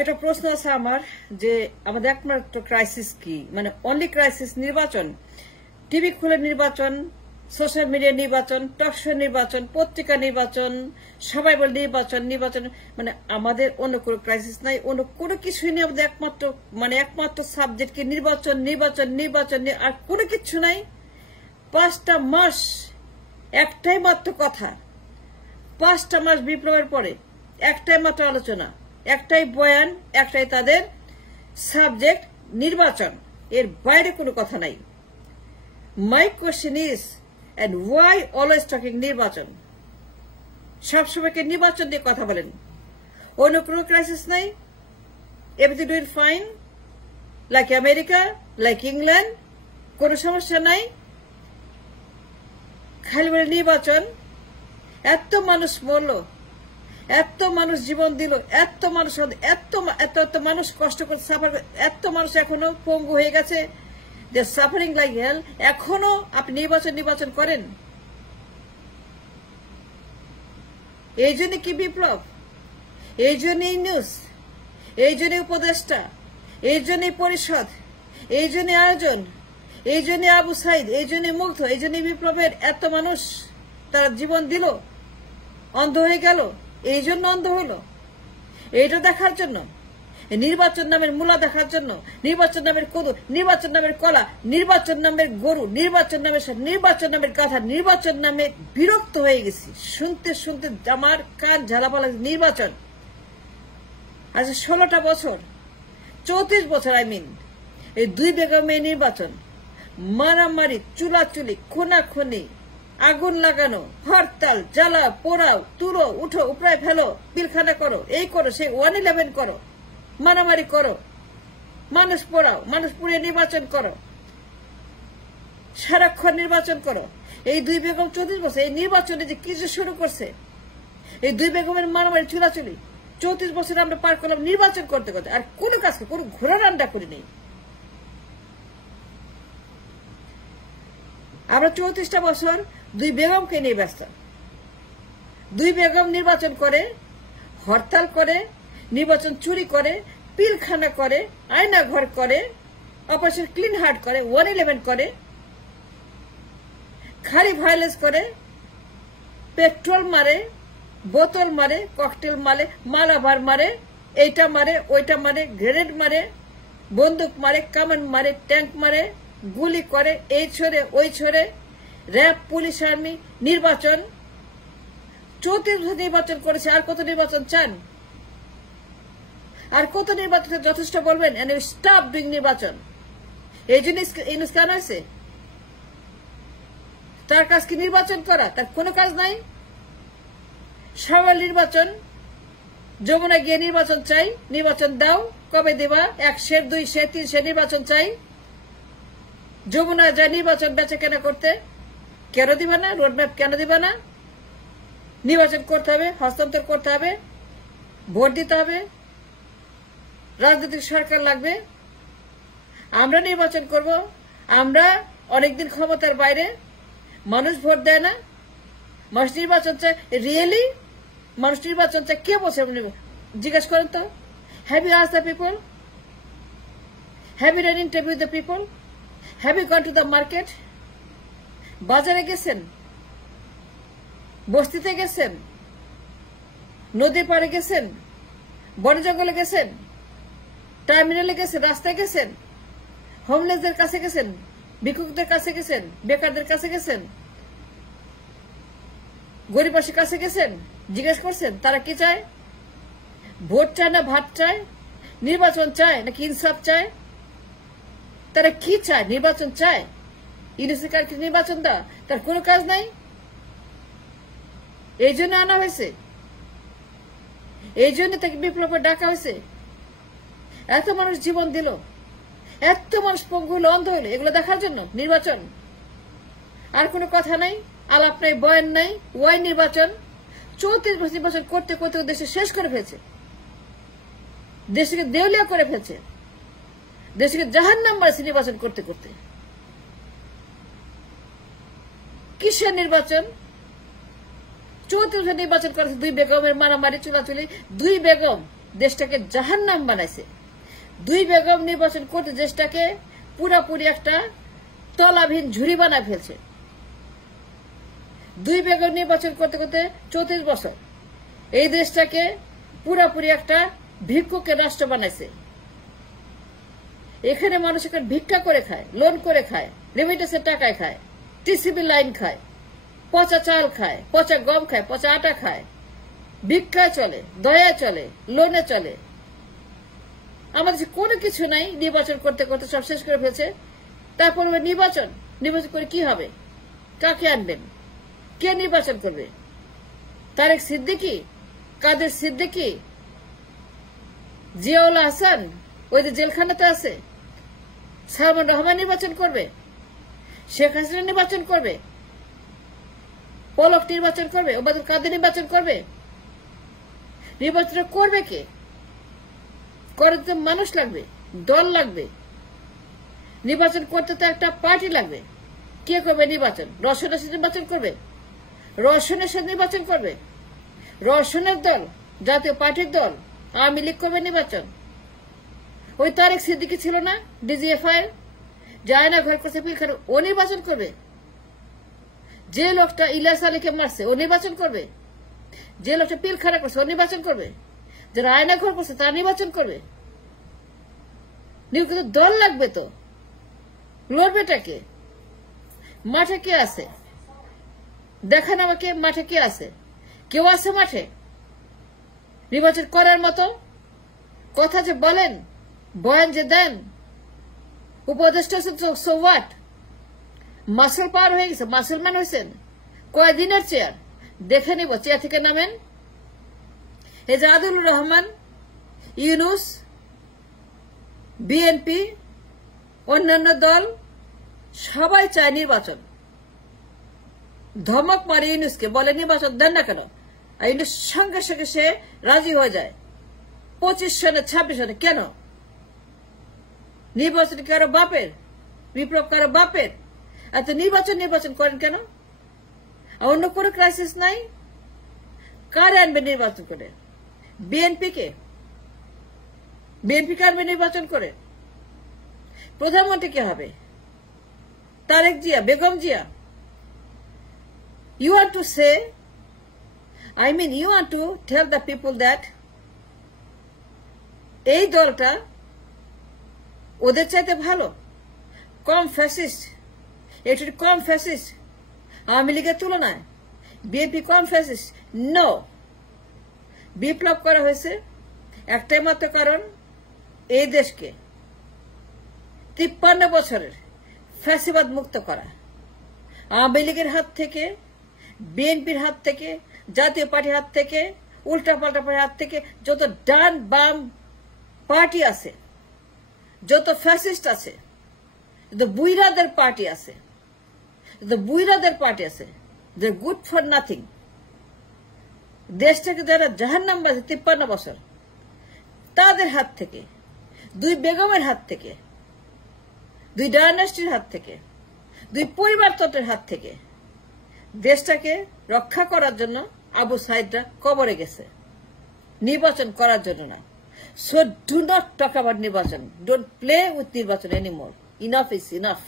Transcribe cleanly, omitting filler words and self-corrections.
একটা প্রশ্ন আছে আমার যে আমাদের একমাত্র ক্রাইসিস কি, মানে অনলি ক্রাইসিস নির্বাচন। টিভি খুলে নির্বাচন, সোশ্যাল মিডিয়া নির্বাচন, টকশো নির্বাচন, পত্রিকা নির্বাচন, সবাই বলে নির্বাচন নির্বাচন, মানে আমাদের অন্য কোনো ক্রাইসিস নাই, অন্য কোনো কিছুই নেই। আমাদের একমাত্র সাবজেক্ট কি নির্বাচন নির্বাচন নির্বাচন, আর কোনো কিছু নাই। 5টা মাস একটাই মাত্র কথা, 5টা মাস বিপ্লবের পরে একটাই মাত্র আলোচনা, একটাই বয়ান, একটাই তাদের সাবজেক্ট নির্বাচন, এর বাইরে কোনো কথা নাই। My question is and why always talking নির্বাচন? সবসময়কে নির্বাচন নিয়ে কথা বলেন, অন্য কোনো ক্রাইসিস নাই। Everything doing fine, like America, like England, কোনো সমস্যা নাই। খালি বলে নির্বাচন। এত মানুষ মরল, এত মানুষ জীবন দিল, এত মানুষ এত এত এত মানুষ কষ্ট করে সাফার, এত মানুষ এখনো পঙ্গু হয়ে গেছে, দে সাফারিং লাইক হেল। এখনো আপনি নির্বাচন করেন? এই জন্য কি বিপ্লব? এই জন্যই নিউজ, এই জন্য উপদেষ্টা, এই জন্য পরিষদ, এই জন্য আয়োজন, এই জন্য আবু সাইদ, এই জন্য মুগ্ধ, এই জন্য বিপ্লবের এত মানুষ তারা জীবন দিল, অন্ধ হয়ে গেল। এই জন্য অন্ধ হলো, এইটা দেখার জন্য, নির্বাচন নামের মূলা দেখার জন্য, নির্বাচন নামের কদু, নির্বাচন নামের কলা, নির্বাচন নামের গরু, নির্বাচন নামের সব, নির্বাচন নামের গাধা, নির্বাচন নামে বিরক্ত হয়ে গেছি। শুনতে শুনতে আমার কান ঝালাপালা। নির্বাচন আজ 16টা বছর, 34 বছর, এই 2 বেগমে নির্বাচন, মারামারি, চুলাচুলি, খুনাখুনি, আগুন লাগানো, হরতাল, জ্বালা পোড়াও, তুলো, উঠো, উপরায় ফেলো, পিলখানা করো, এই করো, সেই 111 করো, মারামারি করো, মানুষ পোড়াও, মানুষ পুড়িয়ে নির্বাচন করো, সারাক্ষণ নির্বাচন করো। এই 2 বেগম 34 বছর এই নির্বাচনে যে কিছু শুরু করছে, এই 2 বেগমের মারামারি, চুলাচুলি, 34 বছর আমরা পার করলাম নির্বাচন করতে করতে, আর কোনো কাজকে কোনো ঘোড়া রান্না করি নেই। আমরা 34টা বছর 2 বেগমকে নিয়ে ব্যস্ত। 2 বেগম নির্বাচন করে, হরতাল করে, নির্বাচন চুরি করে, পিলখানা করে, আয়না ঘর করে, অপারেশন ক্লিন হার্ট করে, 111 করে, খালি ভায়োলেন্স করে, পেট্রোল মারে, বোতল মারে, ককটেল মারে, মালাভার মারে, এইটা মারে, ওইটা মারে, গ্রেনেড মারে, বন্দুক মারে, কামান মারে, ট্যাঙ্ক মারে, গুলি করে, এই ছোড়ে ওই ছোড়ে, র্যাব, পুলিশ, আর্মি। নির্বাচন 34 বছর নির্বাচন করেছে, আর কত নির্বাচন চান? আর কত নির্বাচন যথেষ্ট বলবেন? স্টপ ডুইং নির্বাচন। এই জন্য ইউনূস কেন হয়েছে? তার কাজ কি নির্বাচন করা? তার কোনো কাজ নাই। সবার নির্বাচন, যমুনা গিয়ে নির্বাচন চাই, নির্বাচন দাও, কবে দেবা? 1 সের 2 সের 3 সের নির্বাচন চাই। যমুনা যায় নির্বাচন বেচা কেনা করতে, কেন দিবা না? রোডম্যাপ কেন দিবা না? নির্বাচন করতে হবে, হস্তান্তর করতে হবে, ভোট দিতে হবে, রাজনৈতিক সরকার লাগবে, আমরা নির্বাচন করব। আমরা অনেকদিন ক্ষমতার বাইরে, মানুষ ভোট দেয় না, মানুষ নির্বাচন চায়। রিয়েলি মানুষ নির্বাচন চায়? কে বলছে? জিজ্ঞেস করেন তো। Have you asked the people? Have you done interview the people? Have you gone to the market? বাজারে গেছেন, বস্তিতে গেছেন, নদীর পাড়ে গেছেন, বন জঙ্গলে গেছেন, টার্মিনালে গেছেন, রাস্তায় গেছেন, হোমলেসদের কাছে গেছেন, ভিক্ষুকদের কাছে গেছেন, বেকারদের কাছে গেছেন, গরিবাসীর কাছে গেছেন, জিজ্ঞেস করছেন তারা কি চায়? ভোট চায় না ভাত চায়? নির্বাচন চায় নাকি ইনসাফ চায়? তারা কি চায়? নির্বাচন চায়। ইউনিসিকার নির্বাচন দা, তার কোনো কাজ নাই। এই জন্য আনা হয়েছে, এই জন্য তাকে বিপ্লবে ডাকা হয়েছে। এত মানুষ জীবন দিল, এত মানুষ পঙ্গু হলো, অন্ধ হলো, এগুলো দেখার জন্য নির্বাচন। আর কোনো কথা নাই, আলাপ নাই, বয়ান নাই। ওয়াই নির্বাচন? 34 বছর নির্বাচন করতে করতে দেশে শেষ করে ফেলছে, দেশকে দেউলিয়া করে ফেলছে, দেশকে জাহান্নাম বানাইছে নির্বাচন করতে করতে। কিসের নির্বাচন? 34 বছর নির্বাচন করেছে, 2 বেগমের মারামারি, চুলাচুলি, 2 বেগম দেশটাকে জাহান্নাম বানাইছে। 2 বেগম নির্বাচন করতে দেশটাকে পুরাপুরি একটা তলাবিহীন ঝুড়ি বানায় ফেলছে। 2 বেগম নির্বাচন করতে করতে 34 বছর এই দেশটাকে পুরাপুরি একটা ভিক্ষুকের রাষ্ট্র বানাইছে। এখানে মানুষ এখন ভিক্ষা করে খায়, লোন করে খায়, রেমিটেন্সের টাকায় খায়, টিসিবি লাইন খায়, পচা চাল খায়, পচা গম খায়, পচা আটা খায়, ভিক্ষায় চলে, দয়ায় চলে, লোনে চলে। আমাদের কোনো কিছু নাই, নির্বাচন করতে করতে সব শেষ করে ফেলছে। তারপর নির্বাচন করে কি হবে? কাকে আনবেন? কে নির্বাচন করবে? তারেক সিদ্দিকী, কাদের সিদ্দিকী, জিয়াউল হাসান ওই যে জেলখানাতে আছে, সালমান রহমান নির্বাচন করবে, শেখ হাসিনা নির্বাচন করবে, পলক নির্বাচন করবে, ওবায়দুল কাদের নির্বাচন করবে? নির্বাচন করবে কে? করে তো মানুষ লাগবে, দল লাগবে, নির্বাচন করতে তো একটা পার্টি লাগবে। কে করবে নির্বাচন? রওশনের সাথে নির্বাচন করবে? রওশনের সাথে নির্বাচন করবে? রওশনের দল, জাতীয় পার্টির দল, আওয়ামী লীগ করবে নির্বাচন? ওই তারেক সিদ্দিকী ছিল না ডিজিএফআই যায় না ঘর করছে পিলখানা, ও নির্বাচন করবে? যে লোকটা ইলিয়াস আলীকে মারছে ও নির্বাচন করবে? যে লোকটা পিলখানা করছে ও নির্বাচন করবে? যারা আয়না ঘর করছে তারা নির্বাচন করবে? দল লাগবে তো, লড়বেটাকে? মাঠে কে আছে? দেখেন আমাকে, মাঠে কে আছে? কেউ আছে মাঠে নির্বাচন করার মতো? কথা যে বলেন, বয়ান যে দেন, উপদেষ্টা সো হোয়াট? মাসল পার হয়ে গেছে, মাসলম্যান হয়েছেন? কয়দিনের চেয়ার? দেখে নিব, চেয়ার থেকে নামেন। এই যে আদিলুর রহমান, ইউনুস, বিএনপি, অন্যান্য দল সবাই চায় নির্বাচন। ধমক মারে ইউনুসকে, বলে নির্বাচন দেন না কেন? আর ইউনুস সঙ্গে সঙ্গে সে রাজি হয়ে যায় 25 সনে 26 সনে। কেন? নির্বাচন কারো বাপের, বিপ্লব কারো বাপের। এত নির্বাচন করেন কেন? অন্য কোনো ক্রাইসিস নাই? কার আনবে নির্বাচন করে? বিএনপি কে? বিএনপি আনবে নির্বাচন করে? প্রধানমন্ত্রী কে হবে? Tarique Zia, Begum Zia? You want to say, you want to tell the people that এই দলটা ওদের চাইতে ভালো, কম ফ্যাসিস্ট, একটু কম ফ্যাসিস্ট আওয়ামী লীগের তুলনায়? বিএনপি কম ফ্যাসিস্ট? নো। বিপ্লব করা হয়েছে একটাই মাত্র কারণ, এই দেশকে 53 বছরের ফ্যাসিবাদ মুক্ত করা। আওয়ামী লীগের হাত থেকে, বিএনপির হাত থেকে, জাতীয় পার্টির হাত থেকে, উল্টা পাল্টা পার্টির হাত থেকে, যত ডান বাম পার্টি আছে, যত ফ্যাসিস্ট আছে, যত বুইরাদের পার্টি আছে, দে গুড ফর নাথিং। দেশটাকে যারা জাহান্নাম বাজে 53 বছর, তাদের হাত থেকে, 2 বেগমের হাত থেকে, 2 ডায়নাস্টির হাত থেকে, 2 পরিবারতন্ত্রের হাত থেকে দেশটাকে রক্ষা করার জন্য আবু সাইদরা কবরে গেছে, নির্বাচন করার জন্য না। So do not talk about নির্বাচন. Don't play with নির্বাচন anymore. Enough is enough.